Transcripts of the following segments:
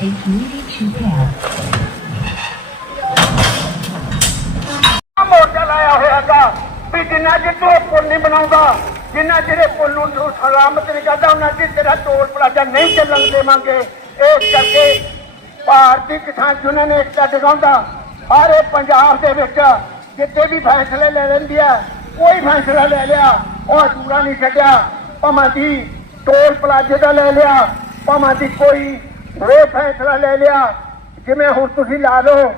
Take meeting to pass. ਆਹ ਲਾਇਆ ਹੋਇਆਗਾ ਵੀ ਜਿੰਨਾ ਚਿਰ ਤੂੰ ਇਹ ਨਹੀਂ ਬਣਾਉਂਦਾ, ਜਿੰਨਾ ਚਿਰ ਇਹ ਨੂੰ ਤੂੰ ਸਲਾਮਤ ਨਹੀਂ ਕਰਦਾ, ਉਹਨਾਂ ਚਿਰ ਤੇਰਾ ਟੋਲ ਪਲਾਜ਼ਾ ਨਹੀਂ ਚੱਲਣ ਦੇਵਾਂਗੇ। ਇਸ ਕਰਕੇ ਭਾਰਤੀ ਕਿਸਾਨ ਯੂਨੀਅਨ ਨੇ ਏਕਤਾ ਦਿਖਾਉਂਦਾ ਸਾਰੇ ਪੰਜਾਬ ਦੇ ਵਿੱਚ ਜਿੱਥੇ ਵੀ ਫੈਸਲੇ ਲੈ ਲੈਂਦੀ ਆ, ਕੋਈ ਫੈਸਲਾ ਲੈ ਲਿਆ, ਉਹ ਅਧੂਰਾ ਨਹੀਂ ਛੱਡਿਆ। ਭਾਵੇਂ ਦੀ ਟੋਲ ਪਲਾਜ਼ੇ ਦਾ ਲੈ ਲਿਆ, ਭਾਵੇਂ ਦੀ ਕੋਈ ਹੋਰ ਫੈਸਲਾ ਲੈ ਲਿਆ। ਜਿਵੇਂ ਹੁਣ ਤੁਸੀਂ ਲਾ ਲਓ,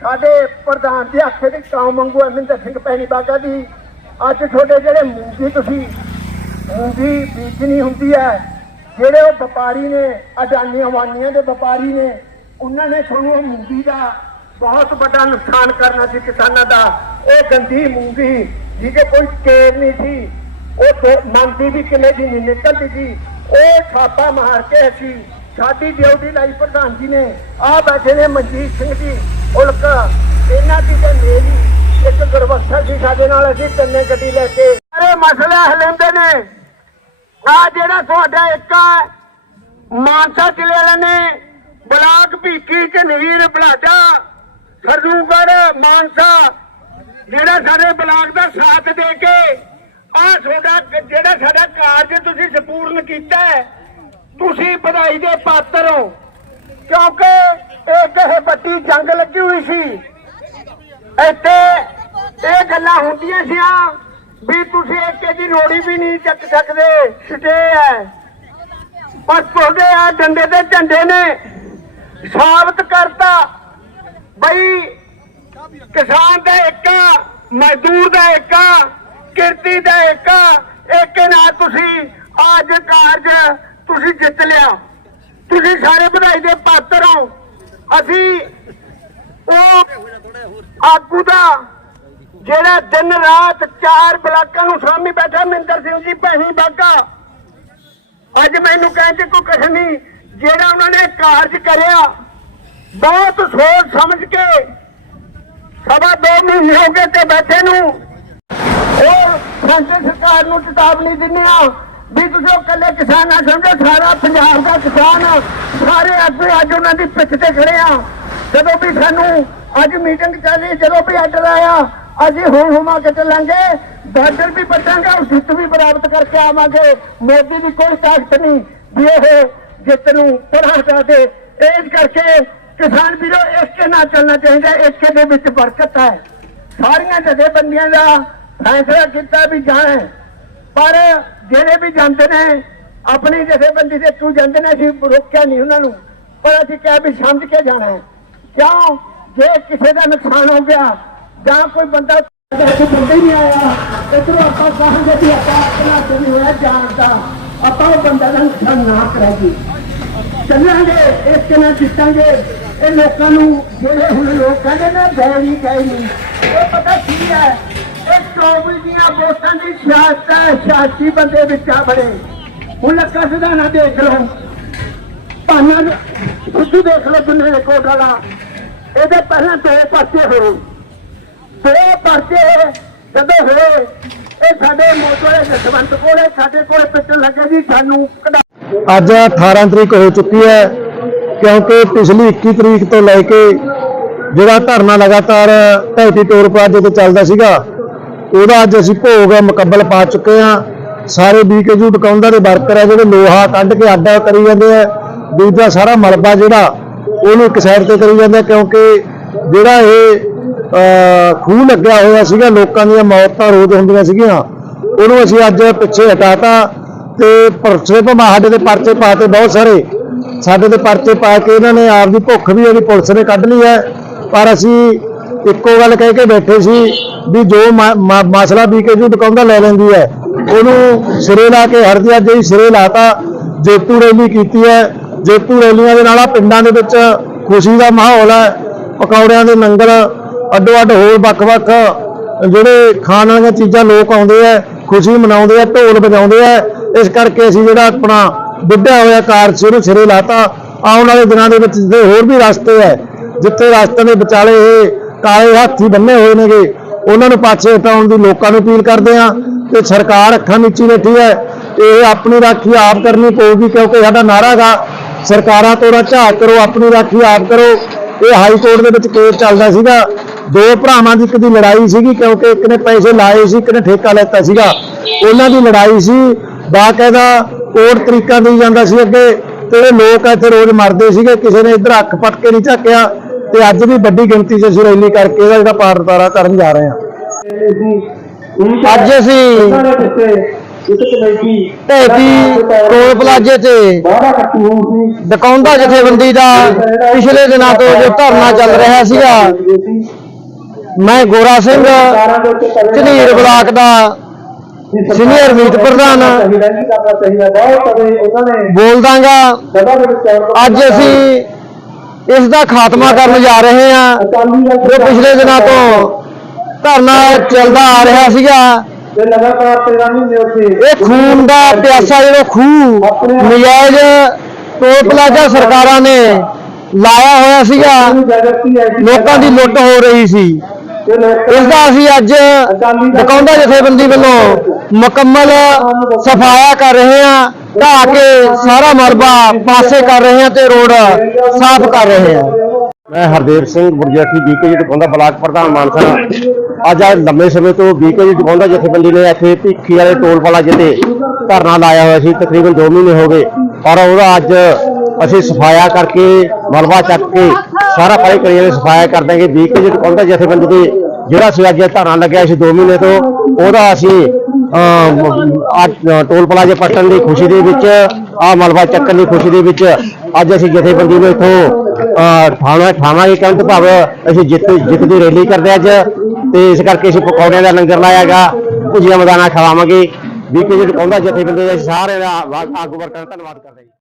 ਸਾਡੇ ਪ੍ਰਧਾਨ ਦੇ ਆਖੇ ਦੀ ਕਾਂ ਮੰਗੂ ਅਮਿੰਦਰ ਸਿੰਘ ਪੈਣੀ ਬਾਗਾ ਦੀ। ਅੱਜ ਤੁਹਾਡੇ ਜਿਹੜੇ ਮੂੰਗੀ ਤੁਸੀਂ, ਮੂੰਗੀ ਬੀਜਣੀ ਹੁੰਦੀ ਹੈ ਜਿਹੜੇ ਉਹ ਵਪਾਰੀ ਨੇ, ਅਡਾਨੀਆਂ ਵਾਨੀਆਂ ਦੇ ਵਪਾਰੀ ਨੇ, ਉਹਨਾਂ ਨੇ ਤੁਹਾਨੂੰ ਉਹ ਮੂੰਗੀ ਦਾ ਬਹੁਤ ਵੱਡਾ ਨੁਕਸਾਨ ਕਰਨਾ ਸੀ ਕਿਸਾਨਾਂ ਦਾ। ਉਹ ਗੰਦੀ ਮੂੰਗੀ, ਜਿਹਦੇ ਕੋਈ ਕੇਰ ਨਹੀਂ ਸੀ, ਉਹ ਮੰਦੀ ਵੀ ਕਿਵੇਂ ਦੀ ਨਹੀਂ ਨਿਕਲਦੀ ਸੀ, ਉਹ ਛਾਪਾ ਮਾਰ ਕੇ ਅਸੀਂ ਸਾਡੀ ਡਿਊਟੀ ਲਾਈ ਪ੍ਰਧਾਨ ਜੀ ਨੇ ਆ ਬੈਠੇ ਨੇ ਮਨਜੀਤ ਸਿੰਘ ਜੀ, ਉਲਕ। ਇਹਨਾਂ ਦੀ ਤੇ ਮੇਰੀ ਇੱਕ ਗੁਰਬਖਸ਼ਾ ਜੀ ਸਾਡੇ ਨਾਲ, ਅਸੀਂ ਤਿੰਨੇ ਗੱਡੀ ਲੈ ਕੇ। ਸਾਰੇ ਮਸਲੇ ਹੱਲ ਨੇ। ਆ ਜਿਹੜਾ ਤੁਹਾਡਾ ਇੱਕ ਮਾਨਸਾ ਜ਼ਿਲ੍ਹੇ ਵਾਲੇ ਨੇ ਬਲਾਕ ਭੀਕੀ ਝਨੀਰ ਬਲਾਡਾ ਸਰਦੂਗੜ ਮਾਨਸਾ, ਜਿਹੜਾ ਸਾਡੇ ਬਲਾਕ ਦਾ ਸਾਥ ਦੇ ਕੇ ਆ ਤੁਹਾਡਾ ਜਿਹੜਾ ਸਾਡਾ ਕਾਰਜ ਤੁਸੀਂ ਸੰਪੂਰਨ ਕੀਤਾ ਹੈ। ਤੁਸੀਂ ਵਧਾਈ ਦੇ ਪਾਤਰ ਹੋ। ਕਿਉਂਕਿ ਇਹ ਕਿਸੇ ਵੱਡੀ ਜੰਗ ਲੱਗੀ ਹੋਈ ਸੀ। ਇੱਥੇ ਇਹ ਗੱਲਾਂ ਹੁੰਦੀਆਂ ਸੀ ਵੀ ਤੁਸੀਂ ਏਕੇ ਦੀ ਰੋੜੀ ਵੀ ਨਹੀਂ ਚੱਕ ਸਕਦੇ। ਛਟੇ ਹੈ ਪਰ ਤੁਹਾਡੇ ਆ ਡੰਡੇ ਤੇ ਝੰਡੇ ਨੇ। ਸਾਬਤ ਕਰਤਾ ਬਈ ਕਿਸਾਨ ਦਾ ਏਕਾ ਮਜ਼ਦੂਰ ਦਾ ਏਕਾ ਕਿਰਤੀ ਦਾ ਏਕਾ ਏਕੇ ਨਾਲ ਤੁਸੀਂ ਅੱਜ ਕਾਰਜ ਤੁਸੀਂ ਜਿੱਤ ਲਿਆ। ਤੁਸੀਂ ਸਾਰੇ ਵਧਾਈ ਦੇ ਪਾਤਰ ਹੋ। ਅਸੀਂ ਉਹ ਆਗੂ ਦਾ ਜਿਹੜਾ ਦਿਨ ਰਾਤ ਚਾਰ ਬਲਾਕਾਂ ਨੂੰ ਸਾਹਮਣੇ ਬੈਠਾ ਮਿੰਦਰ ਸਿੰਘ ਜੀ, ਭੈਣੀ ਬਾਗਾ ਅੱਜ ਮੈਨੂੰ ਕਹਿਣ ਚ ਕੋਈ ਕੁਛ ਨਹੀਂ, ਜਿਹੜਾ ਉਹਨਾਂ ਨੇ ਕਾਰਜ ਕਰਿਆ, ਬਹੁਤ ਸੋਚ ਸਮਝ ਕੇ ਸਵਾ ਦੋ ਮਹੀਨੇ ਹੋ ਗਏ ਤੇ ਬੈਠੇ ਨੂੰ। ਉਹ ਸੈਂਟਰ ਸਰਕਾਰ ਨੂੰ ਚੇਤਾਵਨੀ ਦਿੰਦੇ ਆ ਵੀ ਤੁਸੀਂ ਉਹ ਕੱਲੇ ਕਿਸਾਨ ਨਾ ਸਮਝੋ, ਸਾਰਾ ਪੰਜਾਬ ਦਾ ਕਿਸਾਨ, ਸਾਰੇ ਆਗੂ ਅੱਜ ਉਹਨਾਂ ਦੀ ਪਿੱਛ ਤੇ ਖੜੇ ਆ। ਜਦੋਂ ਵੀ ਸਾਨੂੰ ਅੱਜ ਮੀਟਿੰਗ ਚੱਲੀ ਜਦੋਂ ਵੀ ਆਰਡਰ ਆਇਆ, ਅਸੀਂ ਹੁਣ ਹੁਮਾ ਕੇ ਚੱਲਾਂਗੇ। ਬਾਰਡਰ ਵੀ ਪਟਾਂਗੇ ਔਰ ਜਿੱਤ ਵੀ ਪ੍ਰਾਪਤ ਕਰਕੇ ਆਵਾਂਗੇ। ਮੋਦੀ ਦੀ ਕੋਈ ਤਾਕਤ ਨਹੀਂ ਵੀ ਉਹ ਜਿੱਤ ਨੂੰ ਪਰਾਂ ਹਟਾ ਦੇ ਇਸ ਕਰਕੇ ਕਿਸਾਨ ਵੀਰੋ ਇਸਕੇ ਨਾਲ ਚੱਲਣਾ ਚਾਹੀਦਾ ਇਸਕੇ ਦੇ ਵਿੱਚ ਬਰਕਤ ਹੈ। ਸਾਰੀਆਂ ਜਥੇਬੰਦੀਆਂ ਦਾ ਫੈਸਲਾ ਕੀਤਾ ਵੀ ਜਾਣਾ ਪਰ ਜਿਹੜੇ ਵੀ ਜਾਂਦੇ ਨੇ, ਆਪਣੀ ਜਥੇਬੰਦੀ ਦੇ ਤੂੰ ਜਾਂਦੇ ਨੇ, ਅਸੀਂ ਰੋਕਿਆ ਨਹੀਂ ਉਹਨਾਂ ਨੂੰ। ਪਰ ਅਸੀਂ ਕਿਹਾ ਵੀ ਸਮਝ ਕੇ ਜਾਣਾ ਹੈ। ਕਿਉਂ? ਜੇ ਕਿਸੇ ਦਾ ਨੁਕਸਾਨ ਹੋ ਗਿਆ, ਜਾਂ ਕੋਈ ਬੰਦਾ ਕੋਈ ਬੰਦਾ ਹੀ ਨਹੀਂ ਆਇਆ, ਇਧਰੋਂ ਆਪਾਂ ਕਹਾਂਗੇ ਵੀ ਆਪਾਂ ਆਪਣਾ ਤੇ ਹੋਇਆ ਜਾਣਦਾ ਆਪਾਂ ਉਹ ਬੰਦਾ ਦਾ ਨੁਕਸਾਨ ਨਾ ਕਰਾਂਗੇ। ਚੱਲਾਂਗੇ, ਇਸ ਤਰ੍ਹਾਂ ਨਾਲ ਜਿੱਤਾਂਗੇ ਇਹ ਲੋਕਾਂ ਨੂੰ ਜਿਹੜੇ ਹੁਣ ਲੋਕ ਕਹਿੰਦੇ ਨੇ ਗਏ ਨਹੀਂ ਗਏ ਨਹੀਂ ਇਹ ਪਤਾ ਕੀ ਹੈ? ਇਹ ਦੀਆਂ ਵੋਟਾਂ ਦੀ ਸਿਆਸਤ ਹੈ, ਸਿਆਸੀ ਬੰਦੇ ਵਿੱਚ ਬੜੇ ਹੁਣ ਲੱਕਾ ਸਿਧਾਣਾ ਦੇਖ ਲਓ। ਭਾਨਾਂ ਸਿੱਧੂ ਦੇਖ ਲਓ ਦੁਨੀਆ ਕੋਟ ਵਾਲਾ। ਇਹਦੇ ਪਹਿਲਾਂ ਦੋ ਪਾਸੇ ਹੋਏ। ਦੋ ਪਾਸੇ ਜਦੋਂ ਹੋਏ, ਇਹ ਸਾਡੇ ਮੋਟਰੇ ਜਸਵੰਤ ਕੋਲੇ ਸਾਡੇ ਕੋਲੇ ਪਿੱਛੇ ਲੱਗੇ ਜੀ, ਸਾਨੂੰ ਕਢਾ ਅੱਜ 18 ਤਰੀਕ ਹੋ ਚੁੱਕੀ ਹੈ, ਕਿਉਂਕਿ ਪਿਛਲੀ 21 ਤਰੀਕ ਤੋਂ ਲੈ ਕੇ ਜਿਹੜਾ ਧਰਨਾ ਲਗਾਤਾਰ ਢੈਤੀ ਟੋਰ ਪਲਾਜ਼ੇ ਤੇ ਚੱਲਦਾ ਸੀਗਾ ਉਹਦਾ ਅੱਜ ਅਸੀਂ ਭੋਗ ਮੁਕੱਬਲ ਪਾ ਚੁੱਕੇ ਹਾਂ ਸਾਰੇ ਬੀਕੇਯੂ ਟਕਾਉਂਦਾ ਦੇ ਵਰਕਰ ਆ ਜਿਹੜੇ ਲੋਹਾ ਕੱਢ ਕੇ ਅੱਡਾ ਕਰੀ ਜਾਂਦੇ ਆ। ਦੂਜਾ ਸਾਰਾ ਮਲਬਾ ਜਿਹੜਾ, ਉਹਨੂੰ ਇੱਕ ਸਾਈਡ ਤੇ ਕਰੀ ਜਾਂਦੇ ਕਿਉਂਕਿ ਜਿਹੜਾ ਇਹ ਖੂਹ ਲੱਗਿਆ ਹੋਇਆ ਸੀਗਾ, ਲੋਕਾਂ ਦੀਆਂ ਮੌਤਾਂ ਰੋਜ਼ ਹੁੰਦੀਆਂ ਸੀਗੀਆਂ। ਉਹਨੂੰ ਅਸੀਂ ਅੱਜ ਪਿੱਛੇ ਹਟਾਤਾ ਤੇ ਪਰਚੇ ਭਾਵੇਂ ਸਾਡੇ ਦੇ ਪਰਚੇ ਪਾਤੇ ਬਹੁਤ ਸਾਰੇ। ਸਾਡੇ ਦੇ ਪਰਚੇ ਪਾ ਕੇ ਇਹਨਾਂ ਨੇ ਆਪ ਦੀ ਭੁੱਖ ਵੀ ਇਹਦੀ ਪੁਲਿਸ ਨੇ ਕੱਢ ਲਈ ਹੈ। ਪਰ ਅਸੀਂ ਇੱਕੋ ਗੱਲ ਕਹਿ ਕੇ ਬੈਠੇ ਸੀ ਵੀ ਜੋ ਮ- ਮ- ਮਸਲਾ ਵੀ ਕੇ ਜੂ ਟਕਾਉਂਦਾ ਲੈ ਲੈਂਦੀ ਹੈ। ਉਹਨੂੰ ਸਿਰੇ ਲਾ ਕੇ ਹਰਦੀ ਜੀ ਹੀ ਸਿਰੇ ਲਾਤਾ, ਜੇਤੂ ਰੈਲੀ ਕੀਤੀ ਹੈ। ਜੇਤੂ ਰੈਲੀਆਂ ਦੇ ਨਾਲ ਆ ਪਿੰਡਾਂ ਦੇ ਵਿੱਚ ਖੁਸ਼ੀ ਦਾ ਮਾਹੌਲ ਹੈ। ਪਕੌੜਿਆਂ ਦੇ ਲੰਗਰ ਅੱਡੋ ਅੱਡ ਹੋਰ ਵੱਖ-ਵੱਖ ਜਿਹੜੇ ਖਾਣ ਵਾਲੀਆਂ ਚੀਜ਼ਾਂ ਲੋਕ ਆਉਂਦੇ ਆ ਖੁਸ਼ੀ ਮਨਾਉਂਦੇ ਆ ਢੋਲ ਵਜਾਉਂਦੇ ਆ ਇਸ ਕਰਕੇ ਅਸੀਂ ਜਿਹੜਾ ਆਪਣਾ ਵਿੱਢਿਆ ਹੋਇਆ ਕਾਰਜ ਸੀ, ਉਹਨੂੰ ਸਿਰੇ ਲਾਤਾ। ਆਉਣ ਵਾਲੇ ਦਿਨਾਂ ਦੇ ਵਿੱਚ ਜਿਹੜੇ ਹੋਰ ਵੀ ਰਸਤੇ ਹੈ, ਜਿੱਥੇ ਰਸਤੇ ਦੇ ਵਿਚਾਲੇ ਇਹ ਕਾਲੇ ਹਾਥੀ ਬੰਨੇ ਹੋਏ ਨੇਗੇ। ਉਹਨਾਂ ਨੂੰ ਪਾਛੇ ਹਟਾਉਣ ਦੀ ਲੋਕਾਂ ਨੂੰ ਅਪੀਲ ਕਰਦੇ ਆ ਤੇ ਸਰਕਾਰ ਅੱਖਾਂ ਨੀਚੀ ਬੈਠੀ ਹੈ। ਇਹ ਆਪਣੀ ਰਾਖੀ ਆਪ ਕਰਨੀ ਪਊਗੀ ਕਿਉਂਕਿ ਸਾਡਾ ਨਾਰਾ ਗਾ। ਸਰਕਾਰਾਂ ਤੋੜਾ ਝਾਕ ਕਰੋ, ਆਪਣੀ ਰਾਖੀ ਆਪ ਕਰੋ। ਇਹ ਹਾਈ ਕੋਰਟ ਦੇ ਵਿੱਚ ਕੇਸ ਚੱਲਦਾ ਸੀਗਾ। ਦੋ ਭਰਾਵਾਂ ਦੀ ਇੱਕ ਦੀ ਲੜਾਈ ਸੀਗੀ ਕਿਉਂਕਿ ਇੱਕ ਨੇ ਪੈਸੇ ਲਾਏ ਸੀ, ਇੱਕ ਨੇ ਠੇਕਾ ਲੈਤਾ ਸੀਗਾ। ਉਹਨਾਂ ਦੀ ਲੜਾਈ ਸੀ। ਬਾਕਾਇਦਾ ਕੋਰਟ ਤਰੀਕਾ ਦੇਈ ਜਾਂਦਾ ਸੀ ਅੱਗੇ ਤੇ ਲੋਕ ਇੱਥੇ ਰੋਜ਼ ਮਰਦੇ ਸੀਗੇ। ਕਿਸੇ ਨੇ ਇੱਧਰ ਅੱਖ ਪੱਟ ਕੇ ਨਹੀਂ ਝਾਕਿਆ। ਤੇ ਅੱਜ ਵੀ ਵੱਡੀ ਗਿਣਤੀ 'ਚ ਅਸੀਂ ਰੈਲੀ ਕਰਕੇ ਇਹਦਾ ਜਿਹੜਾ ਪਾਰਤਾਰਾ ਕਰਨ ਜਾ ਰਹੇ ਹਾਂ। ਅੱਜ ਅਸੀਂ ਢੇਕੀ ਟੋਲ ਪਲਾਜ਼ੇ ਤੇ ਦਕੌਂਦਾ ਜਥੇਬੰਦੀ ਦਾ ਪਿਛਲੇ ਦਿਨਾਂ ਤੋਂ ਜੋ ਧਰਨਾ ਚੱਲ ਰਿਹਾ ਸੀਗਾ, ਮੈਂ ਗੋਰਾ ਸਿੰਘ, ਝਨੀਰ ਬਲਾਕ ਦਾ ਸੀਨੀਅਰ ਮੀਤ ਪ੍ਰਧਾਨ ਬੋਲਦਾਗਾ, ਅੱਜ ਅਸੀਂ ਇਸ ਦਾ ਖਾਤਮਾ ਕਰਨ ਜਾ ਰਹੇ ਹਾਂ ਜੋ ਪਿਛਲੇ ਦਿਨਾਂ ਤੋਂ ਧਰਨਾ ਚੱਲਦਾ ਆ ਰਿਹਾ ਸੀਗਾ। ਇਹ ਖੂਨ ਦਾ ਪਿਆਸਾ ਜਿਹੜਾ ਖੂਹ ਨਜਾਇਜ਼ ਟੋਲ ਪਲਾਜ਼ਾ ਸਰਕਾਰਾਂ ਨੇ ਲਾਇਆ ਹੋਇਆ ਸੀਗਾ। ਲੋਕਾਂ ਦੀ ਲੁੱਟ ਹੋ ਰਹੀ ਸੀ। ਇਸ ਦਾ ਅਸੀਂ ਅੱਜ ਦਕੌਂਦਾ ਜਥੇਬੰਦੀ ਵੱਲੋਂ ਮੁਕੰਮਲ ਸਫਾਇਆ ਕਰ ਰਹੇ ਹਾਂ, ਢਾਹ ਕੇ ਸਾਰਾ ਮਲਬਾ ਪਾਸੇ ਕਰ ਰਹੇ ਹਾਂ ਤੇ ਰੋਡ ਸਾਫ਼ ਕਰ ਰਹੇ ਹਾਂ। ਮੈਂ ਹਰਦੇਵ ਸਿੰਘ ਬੁਰਜੀਠੀ ਬੀਕੇ ਦਕੌਂਦਾ ਬਲਾਕ ਪ੍ਰਧਾਨ ਮਾਨਸਾ। ਅੱਜ ਆ ਲੰਮੇ ਸਮੇਂ ਤੋਂ ਬੀਕੇ ਦਕੌਂਦਾ ਜਥੇਬੰਦੀ ਨੇ ਇੱਥੇ ਭਿੱਖੀ ਵਾਲੇ ਟੋਲ ਵਾਲਾ ਜਿੱਤੇ ਧਰਨਾ ਲਾਇਆ ਹੋਇਆ ਸੀ, ਤਕਰੀਬਨ 2 ਮਹੀਨੇ ਹੋ ਗਏ। ਔਰ ਉਹਦਾ ਅੱਜ ਅਸੀਂ ਸਫਾਇਆ ਕਰਕੇ ਮਲਬਾ ਚੱਕ ਕੇ ਸਾਰਾ ਪਰੇ ਕਰੀਏ ਸਫਾਇਆ ਕਰ ਦਾਂਗੇ। ਬੀਕੇ ਦਕੌਂਦਾ ਜਥੇਬੰਦੀ ਦੇ ਜਿਹੜਾ ਸੀ ਅੱਜ ਧਰਨਾ ਲੱਗਿਆ ਸੀ 2 ਮਹੀਨੇ ਤੋਂ, ਉਹਦਾ ਅਸੀਂ ਟੋਲ ਪਲਾਜ਼ੇ ਪੱਟਣ ਦੀ ਖੁਸ਼ੀ ਦੇ ਵਿੱਚ, ਆ ਮਲਬਾ ਚੱਕਣ ਦੀ ਖੁਸ਼ੀ ਦੇ ਵਿੱਚ, ਅੱਜ ਅਸੀਂ ਜਥੇਬੰਦੀ ਨੂੰ ਇੱਥੋਂ ਠਾਣਾ ਠਾਵਾਂਗੇ ਕਹਿੰਦੇ ਭਾਵ ਅਸੀਂ ਜਿੱਤ ਜਿੱਤ ਦੀ ਰੈਲੀ ਕਰਦੇ ਅੱਜ। ਤੇ ਇਸ ਕਰਕੇ ਅਸੀਂ ਪਕੌੜਿਆਂ ਦਾ ਲੰਗਰ ਲਾਇਆਗਾ, ਭੁਜੀਆ ਮਦਾਨਾ ਖਵਾਵਾਂਗੇ। ਵੀ ਕਿ ਜਿਹੜਾ ਕਹਿੰਦਾ ਜਥੇਬੰਦੀ ਦੇ ਸਾਰਿਆਂ ਦਾ ਆਗੂ ਵਰਕਰਾਂ ਦਾ ਧੰਨਵਾਦ ਕਰਦੇ ਹਾਂ।